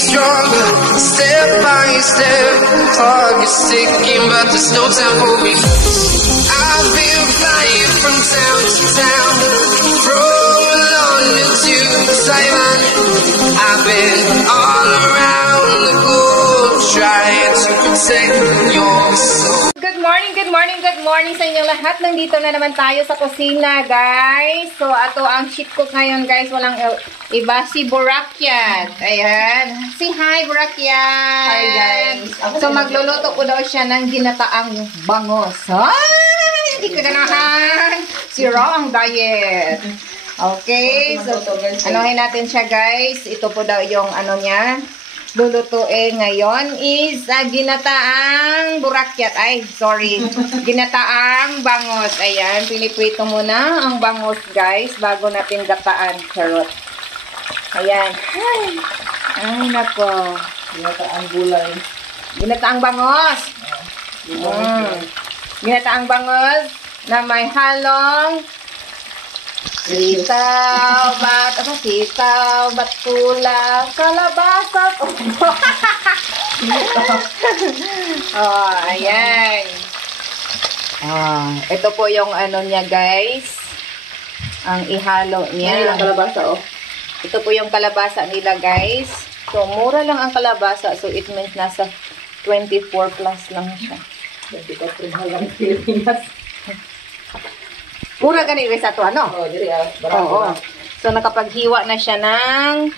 stronger, step by step. Heart is ticking, but there's no time for me. I've been flying from town to town, from London to Taiwan. I've been all around the globe, trying to protect your soul. Good morning sa inyong lahat. Nandito na naman tayo sa kusina, guys. So, ato ang sheet cook ngayon, guys. Walang iba, si Burakyat. Ayan. Say hi, Burakyat. Hi, guys. So, magluluto ko daw siya ng ginataang bangos. Ay, hindi ko ganahan. Si Raw ang diet. Okay. So, anuhin natin siya, guys. Ito po daw yung ano niya. Lulutuin ngayon is ginataang burakyat. Ay, sorry. Ginataang bangos. Ayan, piniprito muna ang bangos, guys, bago natin gataan. Charot. Ayan. Ay, nako. Ginataang gulay. Ginataang bangos. Ginataang bangos na may halong sitaw, batula, kalabasa. Oh, ayan. Ito po yung ano niya, guys. Ang ihalo niya. Ang kalabasa, oh. Ito po yung kalabasa nila, guys. So, mura lang ang kalabasa. So, it means nasa 24 plus lang siya. 24 lang Pilipinas. Mura ganito sa ito, ano? Oo, diri Oo. So, nakapaghiwa na siya ng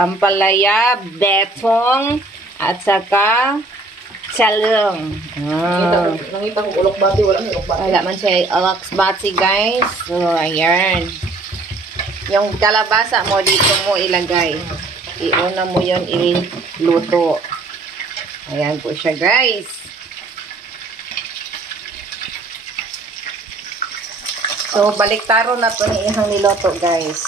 ampalaya, betong, at saka salong. Nangita kong ulok-bati, wala may ulok-bati. Wala man siya ulok-bati, guys. So, ayan. Yung kalabasa mo, dito mo ilagay. Iuna mo yun iluto. Ayan po siya, guys. So, baliktaro na to ni ihang niloto, guys.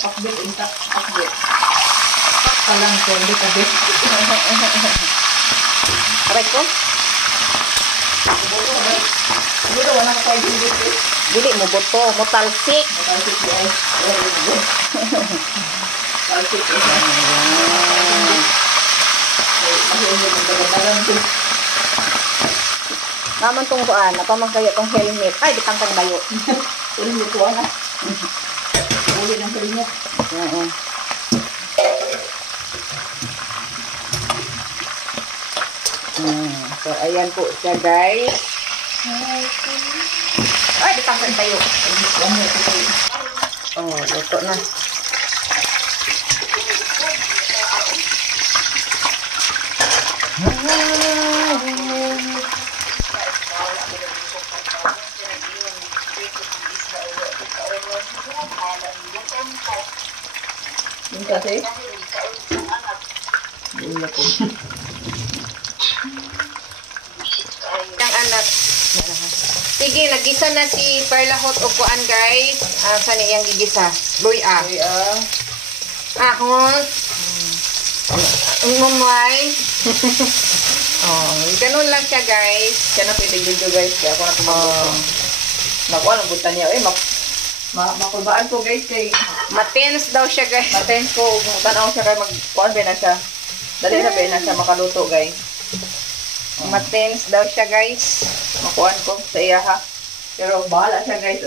Pakbit, intak, pakbit. Pak pa lang, hindi kabit. Aray ko? Dito, wala ka tayo dito. Dili mo buto, mo talsik. Talsik, guys. Talsik, Naman tong kuan, napamangkaya tong helmet. Ay, bitang kang bayo. Helmet ko, ana. Uli ng helmet. Oo. So, ayan po siya, guys. Ay, bitang kang bayo. Oh, luto na. Yung kasi? Yung ko. Ang anak. Sige, nagisa na si Perlahot o kuan, guys. Saan iyang gigisa? Luya. Ahos. Umumay. Oh, ganun lang siya, guys. Kaya na pwede video, guys. Kaya ako na tumabuto. Nakuha, nabutan niya. Makulbaan ko, guys, kay Matens daw siya, guys. matens ko. Tanaw siya kay magkuhan ba na siya. Dali na ba na siya makaluto, guys. Matens daw siya, guys. Makuhan ko sa iya, ha. Pero bahala siya, guys.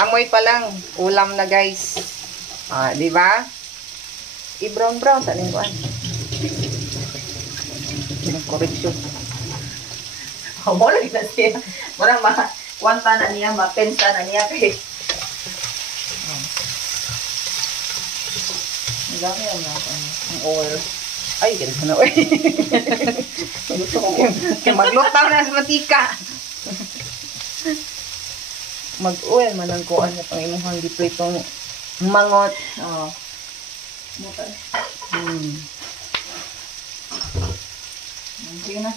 Amoy pa lang. Ulam na, guys. Di ba? I-brown-brown sa lingkuan. Correction. Wala na siya. Marang kwanta na niya, mapensa na niya kay. Ang dami ang oil. Ay, ganito na. Gusto ko. Maglutaw na sa matika. Mag-oil man ang kuan na pang imuhang dito itong mangot. Mutay. Sige na.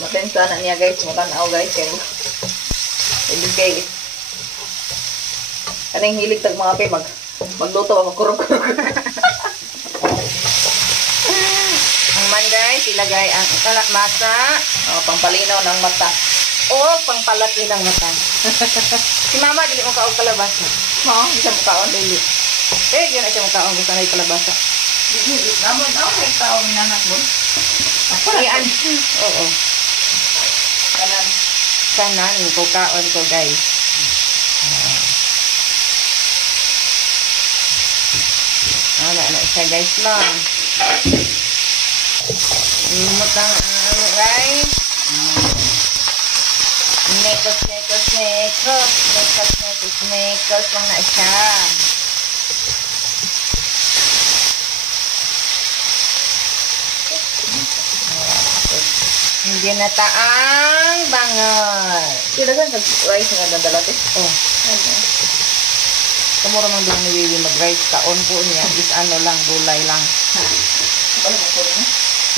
Mapensa na niya, guys. Matanaw, guys. Kay kaning hilig tag mga kay magluto, magkurog-kurog. ilagay ang kalamasa. Pampalinaw ng mata. O, pangpalaki ng mata. Si mama, dili mo kaong kalabasa. Hindi siya mukhaon. Dili. Yun na siya mo kaong gusto na yung kalabasa. Naman, may tao minanak mo. Iyan. Oo. Kanan. Kanan, kukaon ko guys. Ano siya guys lang. Mutang guys. Nekos lang na siya. Hindi na taang bangal. Sila ka nag-rice nga dadalati. Oh. Kamura man doon ni Wiwi mag-rice kaon po niya. Is ano lang, gulay lang. Bala mo ko rin.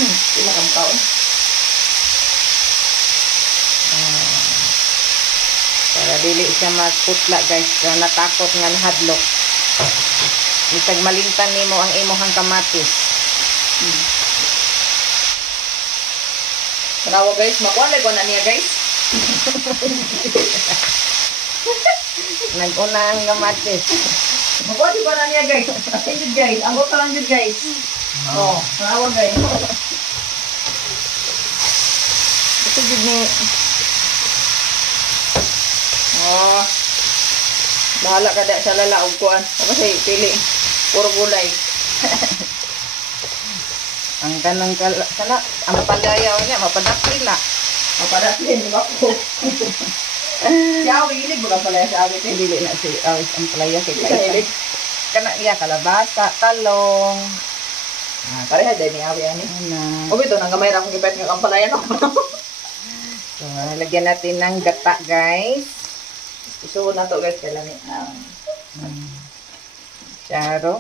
Sila kang kaon. Para dili siya magputla guys. Kaya natakot nga nahadlok. Isag malintan nimo ang imuhang kamatis. Tanawa guys, makuha ko na niya guys. Nag-una ang kamatis. Makuha ko na niya guys. Atin yun guys. Ang ko lang yun guys. Tanawa guys. Ito yun ni... Bahala ka da sa lalaog kuan. Kasi pili. Puro gulay. Ang kanang ang palayaw niya, mapadakli na. Mapadasin, ako. Si Awi, hilig mo lang pala si Awi. Dili na si Awis ang palaya kay Sa Kaisa. hilig. Kana iya kalabasa, talong. Pareha din ni Awi ani. Ano. O ito, nang gamay na akong gipet ng kampalayan ako. So, lagyan natin ng gata, guys. Isuod na to guys, kailan ni. Charo.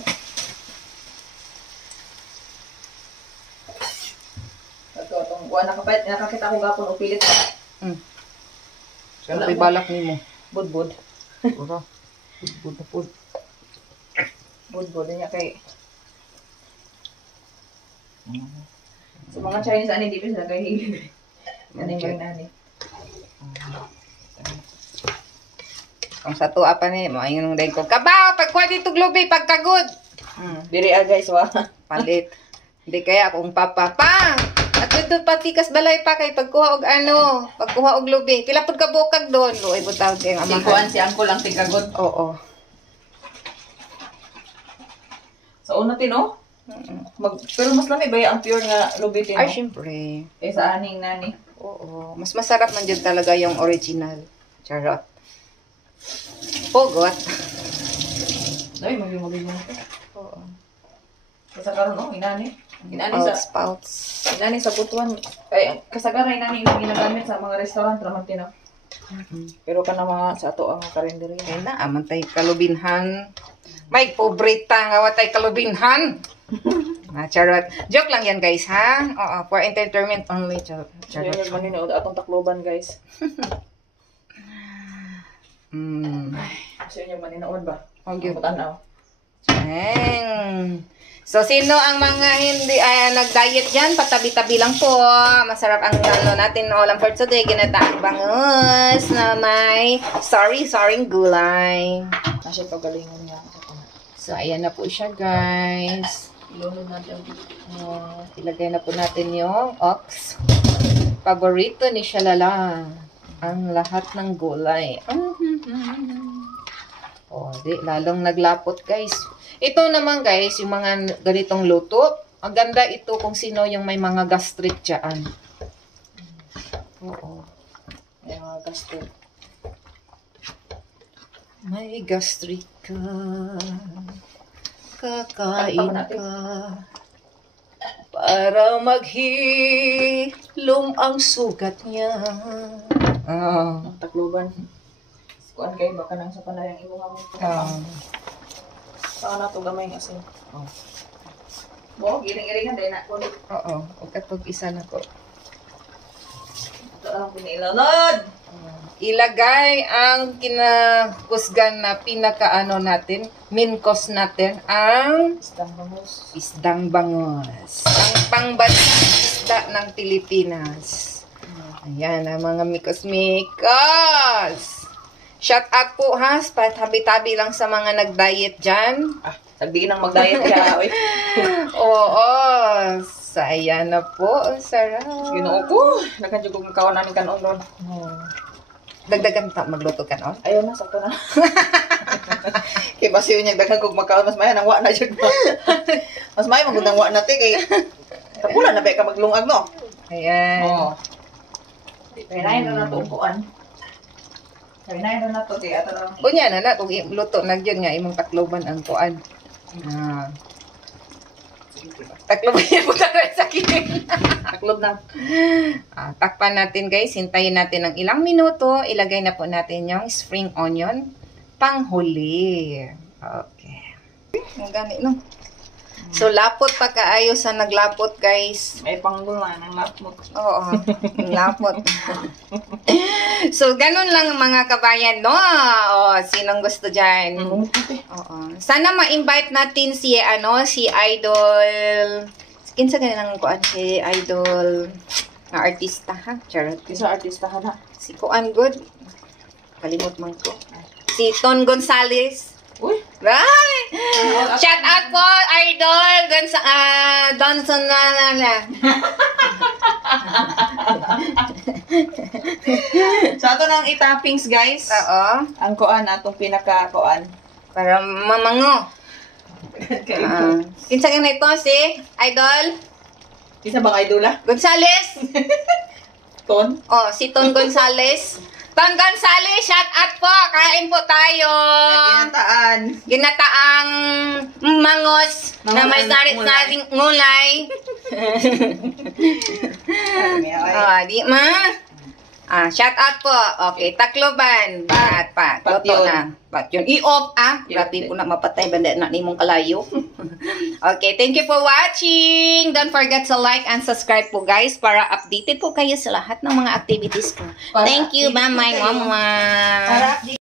Ito, itong buwan nakapait. Nakakita ko gapon, upilit ka. So, may balak ni mo. Budbud. Puro. Budbud na pud. Budbud niya kay. Sa mga Chinese ani, di ba sila kay hilig. Kaning mga nani. Kung sa tuwa pa ni, maayong din ko. Kabaw! Pagkuha dito globe, pagkagod! Diri guys, wa. Palit. Hindi kaya kung papa. Pa! At dito patikas balay pa kay pagkuha og ano, pagkuha og lubi. Pila pud ka bukag doon. Luoy butaw kay ang Si amahan. Kuan, si Angkol ang tigagod. Oo. Sa una tino, pero mas lami ba ang pure nga lubi tino? Ay, syempre. Sa aning nani. Oo. Mas masarap man dyan talaga yung original. Charot. Pugot. Ay, magi mo. Oo. Sa karon no, inani. Inani Spouts, sa spouts. inani sa butuan. Ay, kasagaran inani yung ginagamit sa mga restaurant raman tino. Pero kana mga sa ato ang karinderya. Kaya na, amantay kalubinhan. May pobrita nga watay kalubinhan. Charot. Joke lang yan, guys, ha? Oo, for entertainment only. Charot. Charot. Yan maninood atong takloban, guys. Gusto niyo maninood ba? Okay. Tanaw. So, sino ang mga hindi nag-diet dyan? Patabi-tabi lang po. Masarap ang ano natin ulam for today. Ginataang bangus na may saring gulay. Nasa pagalingon niya. So, ayan na po siya, guys. Ilunod natin. Ilagay na po natin yung ox. Paborito ni Shalala. Ang lahat ng gulay. Di, lalong naglapot, guys. Ito naman, guys, yung mga ganitong luto. Ang ganda ito kung sino yung may mga gastric dyan. Oo. May mga gastric. May gastric ka. Kakain ka. Para maghilom ang sugat niya. Ang takloban. Kuan kay baka nang sa panayang ibuhang. Saan na ito gamay nga sin. Giring-giringan din na ko. Oo. Huwag katog isa na ko. Ito lang pinilanod. ilagay ang kinakusgan na pinakaano natin, main course natin, ang Isdang bangus. isdang bangos. Ang pangbansang isda ng Pilipinas. Ayan, ang mga mikos-mikos. Shout out po ha, tabi-tabi lang sa mga nag-diet dyan. Tagdiin ang mag-diet ka, oy. Oo, so ayan na po, sarap. Ginoo ko. Nagkadyo kong kawan namin kanon nun. Dagdagan ta magluto ka no? Ayaw na, sakto na. Kaya basi yun yung daghan kong makaon. Mas maya nang wa na dyan. Mas maya magandang wa na te. Kaya kapulan na ba ka maglungag no? Ayan. Oo. Kainayin na nato upuan. Kainayin na nato. Kaya ito lang. Unya na kung luto na yun nga, imong takloban ang kuan. Takloban yan po tayo sa kinig. Taklob na. Takpan natin guys, hintayin natin ng ilang minuto. Ilagay na po natin yung spring onion panghuli. Okay. Ang gani no? So, lapot pa kaayo sa naglapot, guys. May panggulay ng lapot. Oo, lapot. So, ganun lang mga kabayan, no? O, sinong gusto dyan? Oo. Sana ma-invite natin si, si Idol. Kinsa ganun ang kuan si Idol na artista, ha? Charot. Isa artista ka na. Si Kuan Good. Kalimot man ko. Si Ton Gonzales. Uy! Ay! Shout out po, Idol! Donson na. So, ito na ang itappings, guys. Oo. Ang kuan, atong pinaka-kuan. Para mamango. Kinsa ka na ito si Idol? Isa bang idola? Gonzales? Ton? Oh, si Ton Gonzales. Ton Gonzales, shout out po! Kain po tayo! Ginataan. Ginataang mangos na may sarit-saring ngulay. Di ma? Shout out po. Okay, Tacloban. Pat. Luto na. Pat yun. I-off, Grabe po na mapatay. Banda na nimong kalayo. Okay, thank you for watching. Don't forget to like and subscribe po, guys, para updated po kayo sa lahat ng mga activities ko. Thank you. Bye-bye, mama.